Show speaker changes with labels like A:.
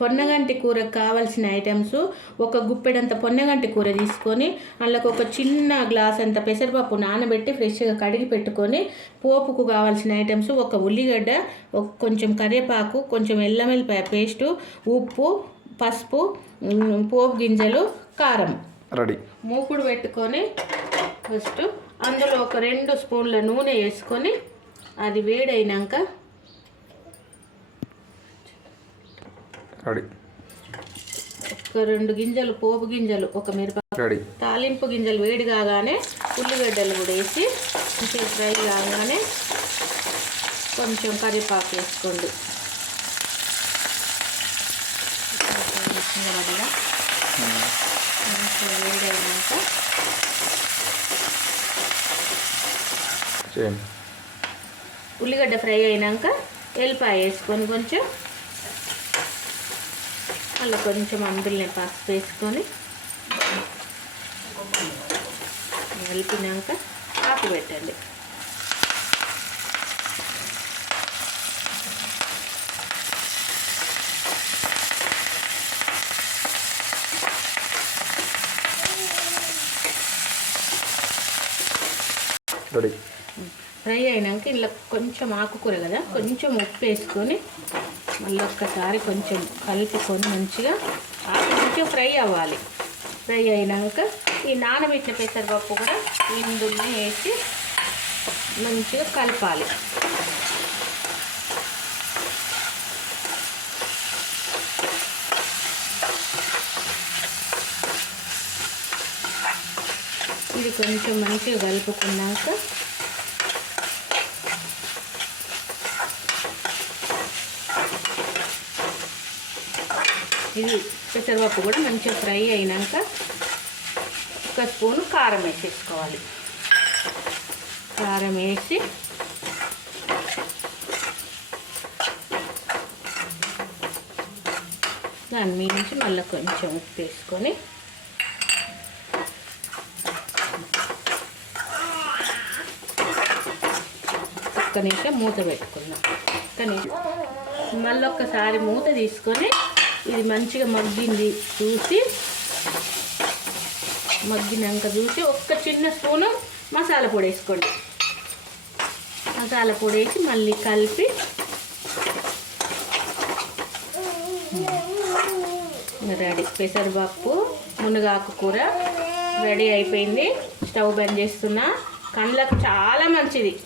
A: పొన్నగంటి కూరకు కావాల్సిన ఐటమ్స్ ఒక గుప్పెడంత పొన్నగంటి కూర తీసుకొని అందులోకి ఒక చిన్న గ్లాస్ అంత పెసరపప్పు నానబెట్టి ఫ్రెష్గా కడిగి పెట్టుకొని పోపుకు కావాల్సిన ఐటమ్స్ ఒక ఉల్లిగడ్డ ఒక కొంచెం కరివేపాకు కొంచెం ఎల్లమెల్లిపాయ పేస్టు ఉప్పు పసుపు పోపు గింజలు కారం.
B: రెడీ.
A: మూకుడు పెట్టుకొని ఫస్ట్ అందులో ఒక రెండు స్పూన్ల నూనె వేసుకొని అది వేడైనాక
B: రెడీ.
A: ఒక రెండు గింజలు పోపు గింజలు ఒక మిరప
B: రెడీ.
A: తాలింపు గింజలు వేడి కాగానే ఉల్లిగడ్డలు కూడా వేసి కొంచెం ఫ్రై కాగానే కొంచెం కరివేపాకు వేసుకోండి. వేడైనాక ఉల్లిగడ్డ ఫ్రై అయినాక ఎల్లిపాయ వేసుకొని కొంచెం అలా కొంచెం అందులోనే పసుపు వేసుకొని కలిపినాక ఆకు పెట్టండి. ఫ్రై అయినాక ఇలా కొంచెం ఆకుకూర కదా కొంచెం ఉప్పు వేసుకొని మళ్ళీ ఒక్కసారి కొంచెం కలుపుకొని మంచిగా కొంచెం ఫ్రై అవ్వాలి. ఫ్రై అయినాక ఈ నానబెట్టిన పెసరపప్పు కూడా ఇందులో వేసి మంచిగా కలపాలి. ఇది కొంచెం మంచిగా కలుపుకున్నాక ఇది పెసరపప్పు కూడా మంచిగా ఫ్రై అయినాక ఒక స్పూను కారం వేసేసుకోవాలి. కారం వేసి దాని మీద నుంచి మళ్ళీ కొంచెం ఉప్పు వేసుకొని ఒక్క నిమిషం మూత పెట్టుకుందాం. ఒక్క నిమిషం. మళ్ళీ ఒక్కసారి మూత తీసుకొని ఇది మంచిగా మగ్గింది చూసి. మగ్గినాక చూసి ఒక్క చిన్న స్పూను మసాలా పొడి వేసుకోండి. మసాలా పొడి వేసి మళ్ళీ కలిపి. రెడీ. పెసరపప్పు మునగాకు కూర రెడీ అయిపోయింది. స్టవ్ బంద్ చేస్తున్నా. కళ్ళకు చాలా మంచిది.